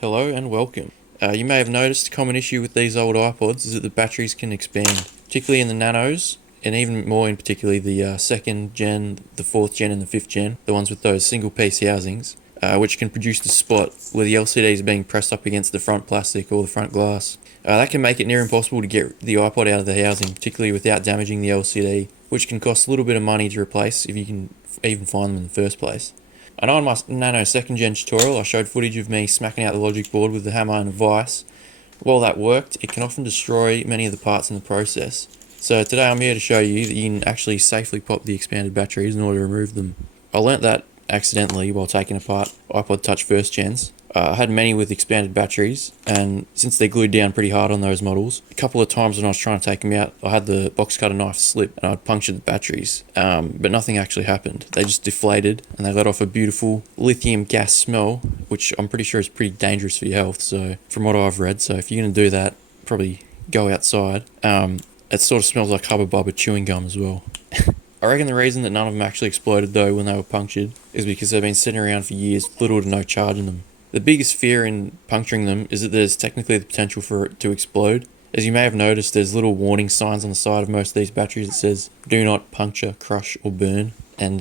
Hello and welcome. You may have noticed a common issue with these old iPods is that the batteries can expand, particularly in the nanos, and even more in particularly the second gen, the fourth gen, and the fifth gen, the ones with those single piece housings, which can produce this spot where the LCD is being pressed up against the front plastic or the front glass. That can make it near impossible to get the iPod out of the housing, particularly without damaging the LCD, which can cost a little bit of money to replace if you can even find them in the first place. I know in my Nano 2nd Gen tutorial I showed footage of me smacking out the logic board with the hammer and a vise. While that worked, it can often destroy many of the parts in the process. So today I'm here to show you that you can actually safely pop the expanded batteries in order to remove them. I learnt that accidentally while taking apart iPod Touch 1st Gens. I had many with expanded batteries, and since they're glued down pretty hard on those models, a couple of times when I was trying to take them out, I had the box cutter knife slip and I'd punctured the batteries, but nothing actually happened. They just deflated and they let off a beautiful lithium gas smell, which I'm pretty sure is pretty dangerous for your health, so from what I've read. So if you're going to do that, probably go outside. It sort of smells like Hubba Bubba chewing gum as well. I reckon the reason that none of them actually exploded though when they were punctured is because they've been sitting around for years with little to no charge in them. The biggest fear in puncturing them is that there's technically the potential for it to explode. As you may have noticed, there's little warning signs on the side of most of these batteries that says do not puncture, crush or burn, and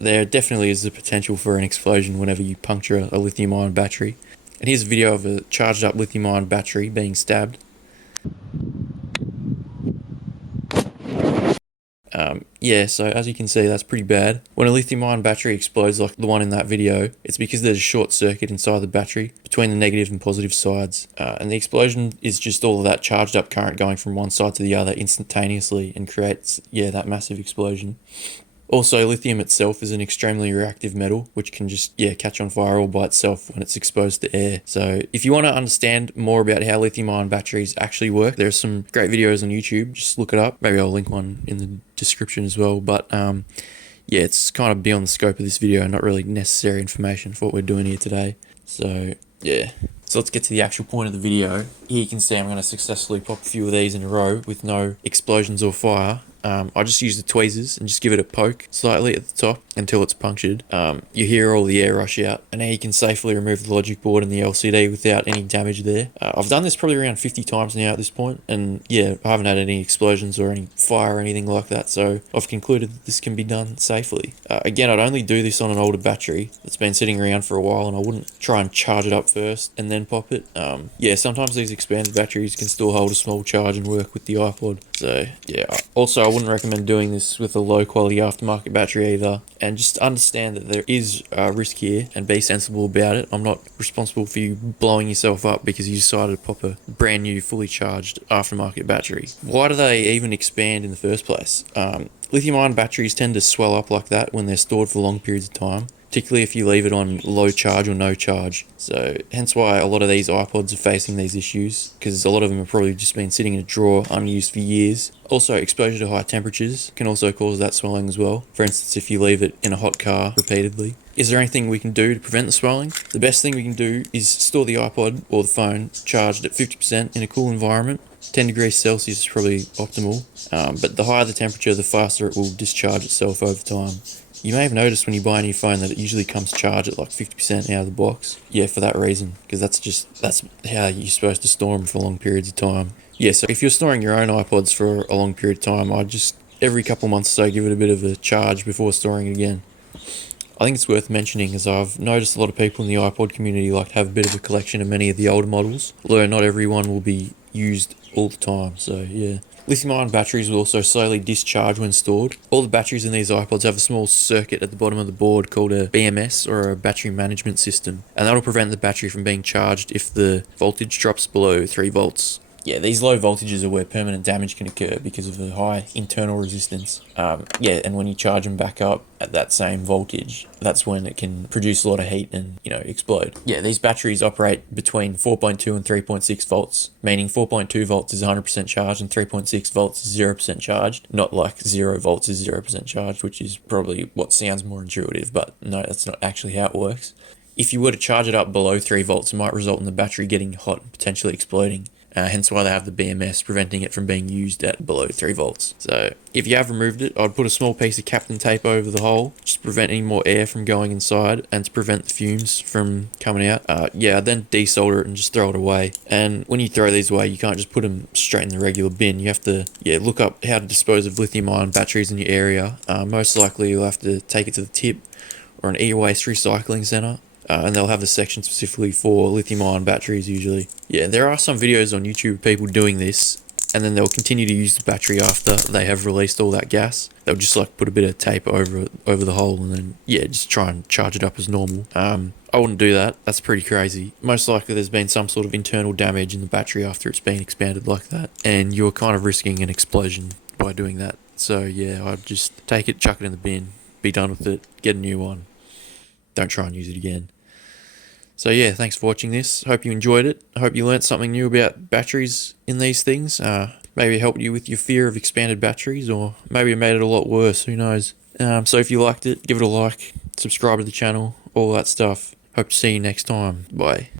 there definitely is the potential for an explosion whenever you puncture a lithium ion battery. And here's a video of a charged up lithium ion battery being stabbed. Yeah, so as you can see, that's pretty bad. When a lithium-ion battery explodes like the one in that video, it's because there's a short circuit inside the battery between the negative and positive sides. And the explosion is just all of that charged up current going from one side to the other instantaneously and creates, that massive explosion. Also, lithium itself is an extremely reactive metal, which can just, catch on fire all by itself when it's exposed to air. So if you want to understand more about how lithium-ion batteries actually work, there's some great videos on YouTube. Just look it up. Maybe I'll link one in the description as well. But it's kind of beyond the scope of this video, not really necessary information for what we're doing here today. So, yeah. So let's get to the actual point of the video. Here you can see I'm going to successfully pop a few of these in a row with no explosions or fire. I just use the tweezers and just give it a poke slightly at the top until it's punctured. You hear all the air rush out, and now you can safely remove the logic board and the LCD without any damage there. I've done this probably around 50 times now at this point, and I haven't had any explosions or any fire or anything like that, so I've concluded that this can be done safely. Again, I'd only do this on an older battery that's been sitting around for a while, and I wouldn't try and charge it up first and then pop it. Sometimes these expanded batteries can still hold a small charge and work with the iPod. So also I wouldn't recommend doing this with a low quality aftermarket battery either, and just understand that there is risk here and be sensible about it. I'm not responsible for you blowing yourself up because you decided to pop a brand new fully charged aftermarket battery. Why do they even expand in the first place? Lithium ion batteries tend to swell up like that when they're stored for long periods of time, particularly if you leave it on low charge or no charge. So hence why a lot of these iPods are facing these issues, because a lot of them have probably just been sitting in a drawer unused for years. Also, exposure to high temperatures can also cause that swelling as well. For instance, if you leave it in a hot car repeatedly. Is there anything we can do to prevent the swelling? The best thing we can do is store the iPod or the phone charged at 50% in a cool environment. 10 degrees Celsius is probably optimal, but the higher the temperature, the faster it will discharge itself over time. You may have noticed when you buy a new phone that it usually comes charged at like 50% out of the box. Yeah, for that reason, because that's how you're supposed to store them for long periods of time. Yeah, so if you're storing your own iPods for a long period of time, I'd just every couple months or so give it a bit of a charge before storing it again. I think it's worth mentioning, as I've noticed a lot of people in the iPod community like to have a bit of a collection of many of the older models, although not everyone will be used all the time, so yeah. Lithium-ion batteries will also slowly discharge when stored. All the batteries in these iPods have a small circuit at the bottom of the board called a BMS, or a battery management system, and that'll prevent the battery from being charged if the voltage drops below 3 volts. Yeah, these low voltages are where permanent damage can occur because of the high internal resistance. And when you charge them back up at that same voltage, that's when it can produce a lot of heat and, explode. Yeah, these batteries operate between 4.2 and 3.6 volts, meaning 4.2 volts is 100% charged and 3.6 volts is 0% charged, not like 0 volts is 0% charged, which is probably what sounds more intuitive, but no, that's not actually how it works. If you were to charge it up below 3 volts, it might result in the battery getting hot and potentially exploding. hence why they have the BMS, preventing it from being used at below 3 volts. So if you have removed it, I'd put a small piece of Kapton tape over the hole, just to prevent any more air from going inside and to prevent the fumes from coming out. Then desolder it and just throw it away. And when you throw these away, you can't just put them straight in the regular bin. You have to look up how to dispose of lithium-ion batteries in your area. Most likely you'll have to take it to the tip or an e-waste recycling centre. And they'll have a section specifically for lithium-ion batteries usually. Yeah, there are some videos on YouTube of people doing this, and then they'll continue to use the battery after they have released all that gas. They'll just like put a bit of tape over the hole and then just try and charge it up as normal. I wouldn't do that. That's pretty crazy. Most likely there's been some sort of internal damage in the battery after it's been expanded like that, and you're kind of risking an explosion by doing that. So yeah, I'd just take it, chuck it in the bin, be done with it, get a new one. Don't try and use it again. So yeah, thanks for watching this. Hope you enjoyed it. I hope you learnt something new about batteries in these things. Maybe it helped you with your fear of expanded batteries, or maybe it made it a lot worse, who knows. So if you liked it, give it a like, subscribe to the channel, all that stuff. Hope to see you next time. Bye.